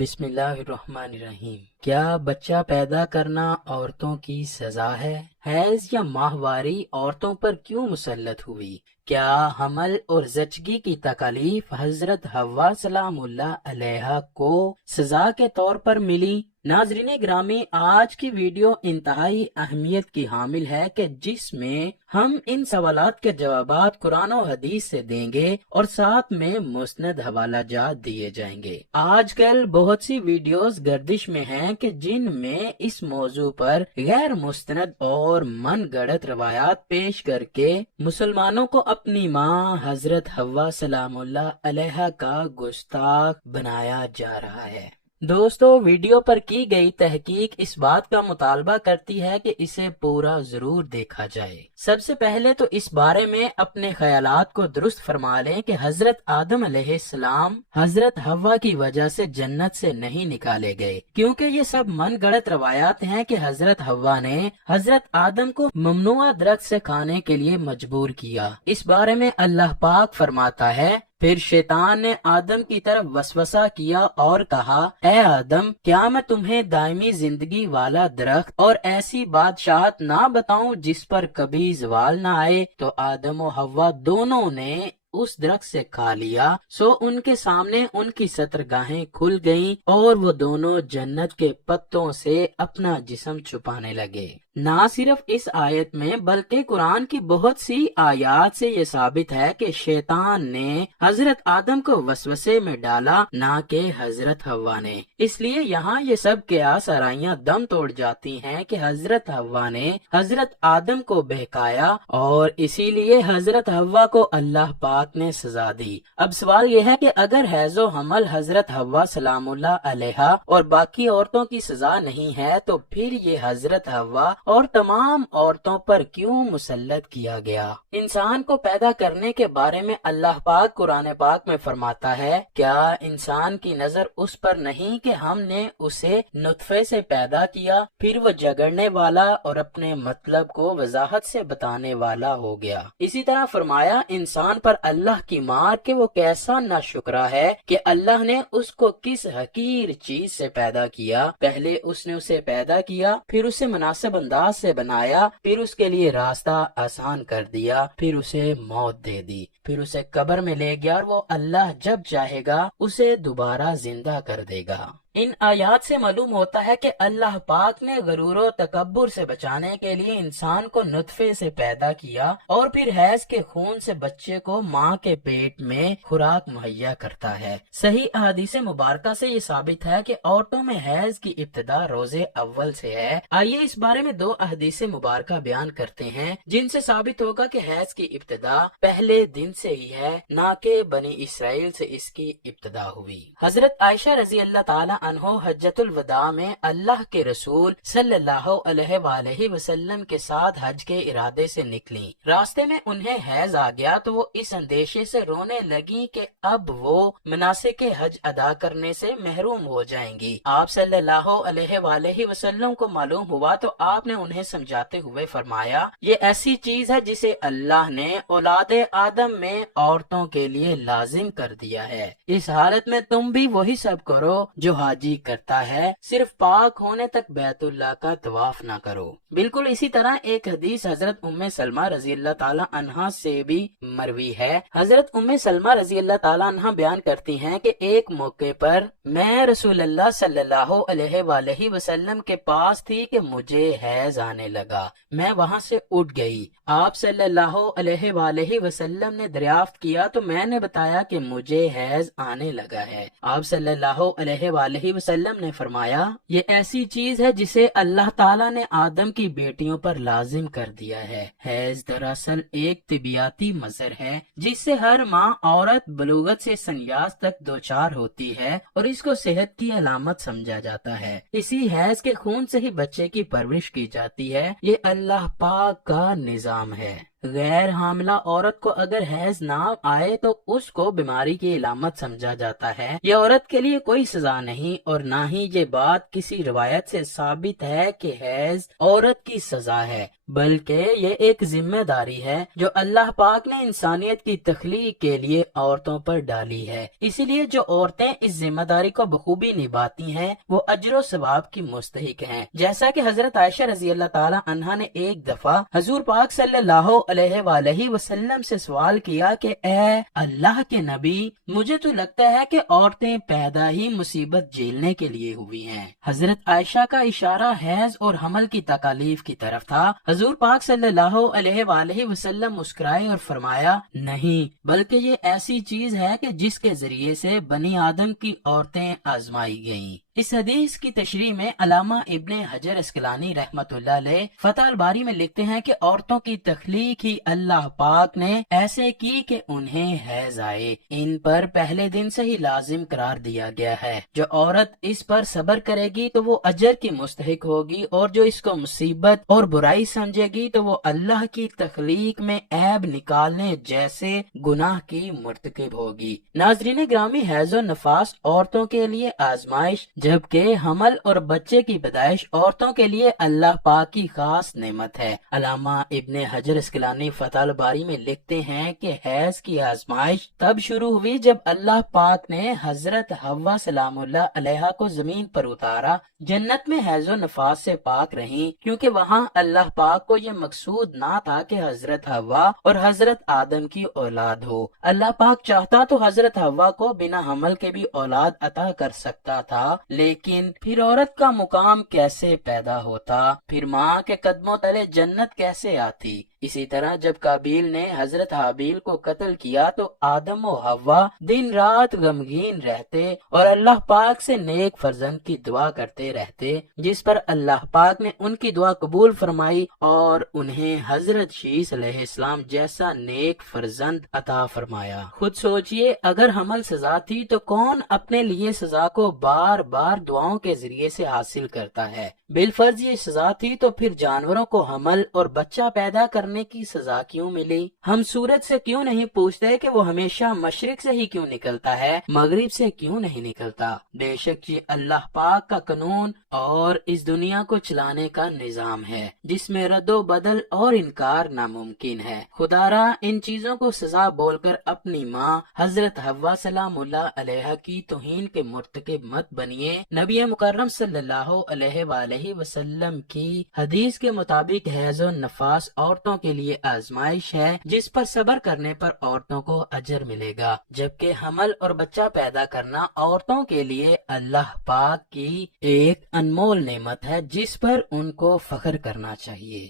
بسم اللہ الرحمن الرحیم۔ کیا بچہ پیدا کرنا عورتوں کی سزا ہے؟ حیض یا ماہواری عورتوں پر کیوں مسلط ہوئی؟ کیا حمل اور زچگی کی تکالیف حضرت حوا سلام اللہ علیہا کو سزا کے طور پر ملی؟ ناظرین گرامی، آج کی ویڈیو انتہائی اہمیت کی حامل ہے کہ جس میں ہم ان سوالات کے جوابات قرآن و حدیث سے دیں گے اور ساتھ میں مستند حوالہ جات دیے جائیں گے۔ آج کل بہت سی ویڈیوز گردش میں ہیں کہ جن میں اس موضوع پر غیر مستند اور من گڑت روایات پیش کر کے مسلمانوں کو اپنی ماں حضرت حوا سلام اللہ علیہا کا گستاخ بنایا جا رہا ہے۔ دوستو، ویڈیو پر کی گئی تحقیق اس بات کا مطالبہ کرتی ہے کہ اسے پورا ضرور دیکھا جائے۔ سب سے پہلے تو اس بارے میں اپنے خیالات کو درست فرما لیں کہ حضرت آدم علیہ السلام حضرت حوا کی وجہ سے جنت سے نہیں نکالے گئے، کیونکہ یہ سب من گڑت روایات ہیں کہ حضرت حوا نے حضرت آدم کو ممنوعہ درخت سے کھانے کے لیے مجبور کیا۔ اس بارے میں اللہ پاک فرماتا ہے، پھر شیطان نے آدم کی طرف وسوسہ کیا اور کہا، اے آدم، کیا میں تمہیں دائمی زندگی والا درخت اور ایسی بادشاہت نہ بتاؤں جس پر کبھی زوال نہ آئے؟ تو آدم و حوا دونوں نے اس درخت سے کھا لیا، سو ان کے سامنے ان کی سترگاہیں کھل گئیں اور وہ دونوں جنت کے پتوں سے اپنا جسم چھپانے لگے۔ نہ صرف اس آیت میں بلکہ قرآن کی بہت سی آیات سے یہ ثابت ہے کہ شیطان نے حضرت آدم کو وسوسے میں ڈالا، نہ کہ حضرت حوا نے۔ اس لیے یہاں یہ سب قیاس آرائیاں دم توڑ جاتی ہیں کہ حضرت حوا نے حضرت آدم کو بہکایا اور اسی لیے حضرت حوا کو اللہ پاک نے سزا دی۔ اب سوال یہ ہے کہ اگر حیض و حمل حضرت حوا سلام اللہ علیہا اور باقی عورتوں کی سزا نہیں ہے تو پھر یہ حضرت حوا اور تمام عورتوں پر کیوں مسلط کیا گیا؟ انسان کو پیدا کرنے کے بارے میں اللہ پاک قرآن پاک میں فرماتا ہے، کیا انسان کی نظر اس پر نہیں کہ ہم نے اسے نطفے سے پیدا کیا، پھر وہ جگڑنے والا اور اپنے مطلب کو وضاحت سے بتانے والا ہو گیا۔ اسی طرح فرمایا انسان پر اللہ کی مار کہ وہ کیسا ناشکرا ہے کہ اللہ نے اس کو کس حقیر چیز سے پیدا کیا۔ پہلے اس نے اسے پیدا کیا، پھر اسے مناسب انداز سے بنایا، پھر اس کے لیے راستہ آسان کر دیا، پھر اسے موت دے دی، پھر اسے قبر میں لے گیا اور وہ اللہ جب چاہے گا اسے دوبارہ زندہ کر دے گا۔ ان آیات سے معلوم ہوتا ہے کہ اللہ پاک نے غرور و تکبر سے بچانے کے لیے انسان کو نطفے سے پیدا کیا اور پھر حیض کے خون سے بچے کو ماں کے پیٹ میں خوراک مہیا کرتا ہے۔ صحیح احادیث مبارکہ سے یہ ثابت ہے کہ عورتوں میں حیض کی ابتدا روزے اول سے ہے۔ آئیے اس بارے میں دو احادیث مبارکہ بیان کرتے ہیں جن سے ثابت ہوگا کہ حیض کی ابتدا پہلے دن سے ہی ہے، نہ کہ بنی اسرائیل سے اس کی ابتدا ہوئی۔ حضرت عائشہ رضی اللہ تعالی عنہ حجۃ الوداع میں اللہ کے رسول صلی اللہ علیہ وآلہ وسلم کے ساتھ حج کے ارادے سے نکلی۔ راستے میں انہیں حیض آ گیا تو وہ اس اندیشے سے رونے لگی کہ اب وہ مناسک حج ادا کرنے سے محروم ہو جائیں گی۔ آپ صلی اللہ علیہ وآلہ وسلم کو معلوم ہوا تو آپ نے انہیں سمجھاتے ہوئے فرمایا، یہ ایسی چیز ہے جسے اللہ نے اولاد آدم میں عورتوں کے لیے لازم کر دیا ہے۔ اس حالت میں تم بھی وہی سب کرو جو حاجی کرتا ہے، صرف پاک ہونے تک بیت اللہ کا طواف نہ کرو۔ بالکل اسی طرح ایک حدیث حضرت ام سلمہ رضی اللہ تعالی عنہا سے بھی مروی ہے۔ حضرت ام سلمہ رضی اللہ تعالی عنہا بیان کرتی ہیں کہ ایک موقع پر میں رسول اللہ صلی اللہ علیہ وآلہ وسلم کے پاس تھی کہ مجھے حیض آنے لگا۔ میں وہاں سے اٹھ گئی۔ آپ صلی اللہ علیہ وآلہ وسلم نے دریافت کیا تو میں نے بتایا کہ مجھے حیض آنے لگا ہے۔ آپ صلی اللہ علیہ وآلہ وسلم نے فرمایا، یہ ایسی چیز ہے جسے اللہ تعالیٰ نے آدم کی بیٹیوں پر لازم کر دیا ہے۔ حیض دراصل ایک طبیعتی مظہر ہے جس سے ہر ماں عورت بلوغت سے سنیاس تک دوچار ہوتی ہے اور اس کو صحت کی علامت سمجھا جاتا ہے۔ اسی حیض کے خون سے ہی بچے کی پرورش کی جاتی ہے۔ یہ اللہ پاک کا نظام ہے۔ غیر حاملہ عورت کو اگر حیض نہ آئے تو اس کو بیماری کی علامت سمجھا جاتا ہے۔ یہ عورت کے لیے کوئی سزا نہیں اور نہ ہی یہ بات کسی روایت سے ثابت ہے کہ حیض عورت کی سزا ہے، بلکہ یہ ایک ذمہ داری ہے جو اللہ پاک نے انسانیت کی تخلیق کے لیے عورتوں پر ڈالی ہے۔ اسی لیے جو عورتیں اس ذمہ داری کو بخوبی نبھاتی ہیں وہ اجر و ثواب کی مستحق ہیں۔ جیسا کہ حضرت عائشہ رضی اللہ تعالی عنہا نے ایک دفعہ حضور پاک صلی اللہ علیہ وآلہ وسلم سے سوال کیا کہ اے اللہ کے نبی، مجھے تو لگتا ہے کہ عورتیں پیدا ہی مصیبت جھیلنے کے لیے ہوئی ہیں۔ حضرت عائشہ کا اشارہ حیض اور حمل کی تکالیف کی طرف تھا۔ حضور پاک صلی اللہ علیہ وآلہ وسلم مسکرائے اور فرمایا، نہیں، بلکہ یہ ایسی چیز ہے کہ جس کے ذریعے سے بنی آدم کی عورتیں آزمائی گئیں۔ اس حدیث کی تشریح میں علامہ ابن حجر اسقلانی رحمت اللہ علیہ فتح الباری میں لکھتے ہیں کہ عورتوں کی تخلیق ہی اللہ پاک نے ایسے کی کہ انہیں حیض آئے، ان پر پہلے دن سے ہی لازم قرار دیا گیا ہے۔ جو عورت اس پر صبر کرے گی تو وہ اجر کی مستحق ہوگی، اور جو اس کو مصیبت اور برائی سمجھے گی تو وہ اللہ کی تخلیق میں عیب نکالنے جیسے گناہ کی مرتکب ہوگی۔ ناظرین گرامی، حیض و نفاس عورتوں کے لیے آزمائش، جبکہ حمل اور بچے کی پیدائش عورتوں کے لیے اللہ پاک کی خاص نعمت ہے۔ علامہ ابن حجر اسقلانی فتح الباری میں لکھتے ہیں کہ حیض کی آزمائش تب شروع ہوئی جب اللہ پاک نے حضرت حوا سلام اللہ علیہا کو زمین پر اتارا۔ جنت میں حیض و نفاس سے پاک رہیں، کیونکہ وہاں اللہ پاک کو یہ مقصود نہ تھا کہ حضرت حوا اور حضرت آدم کی اولاد ہو۔ اللہ پاک چاہتا تو حضرت حوا کو بنا حمل کے بھی اولاد عطا کر سکتا تھا، لیکن پھر عورت کا مقام کیسے پیدا ہوتا، پھر ماں کے قدموں تلے جنت کیسے آتی؟ اسی طرح جب قابیل نے حضرت حابیل کو قتل کیا تو آدم و حوا دن رات غمگین رہتے اور اللہ پاک سے نیک فرزند کی دعا کرتے رہتے، جس پر اللہ پاک نے ان کی دعا قبول فرمائی اور انہیں حضرت شیس علیہ السلام جیسا نیک فرزند عطا فرمایا۔ خود سوچئے، اگر حمل سزا تھی تو کون اپنے لیے سزا کو بار بار دعاؤں کے ذریعے سے حاصل کرتا ہے؟ بالفرض یہ سزا تھی تو پھر جانوروں کو حمل اور بچہ پیدا کرنے کی سزا کیوں ملی؟ ہم سورج سے کیوں نہیں پوچھتے کہ وہ ہمیشہ مشرق سے ہی کیوں نکلتا ہے، مغرب سے کیوں نہیں نکلتا؟ بے شک یہ اللہ پاک کا قانون اور اس دنیا کو چلانے کا نظام ہے، جس میں رد و بدل اور انکار ناممکن ہے۔ خدا را ان چیزوں کو سزا بول کر اپنی ماں حضرت حوا سلام اللہ علیہ کی توہین کے مرتکب مت بنیے۔ نبی مکرم صلی اللہ علیہ وآلہ وسلم کی حدیث کے مطابق حیض و نفاس عورتوں کے لیے آزمائش ہے، جس پر صبر کرنے پر عورتوں کو اجر ملے گا، جبکہ حمل اور بچہ پیدا کرنا عورتوں کے لیے اللہ پاک کی ایک انمول نعمت ہے، جس پر ان کو فخر کرنا چاہیے۔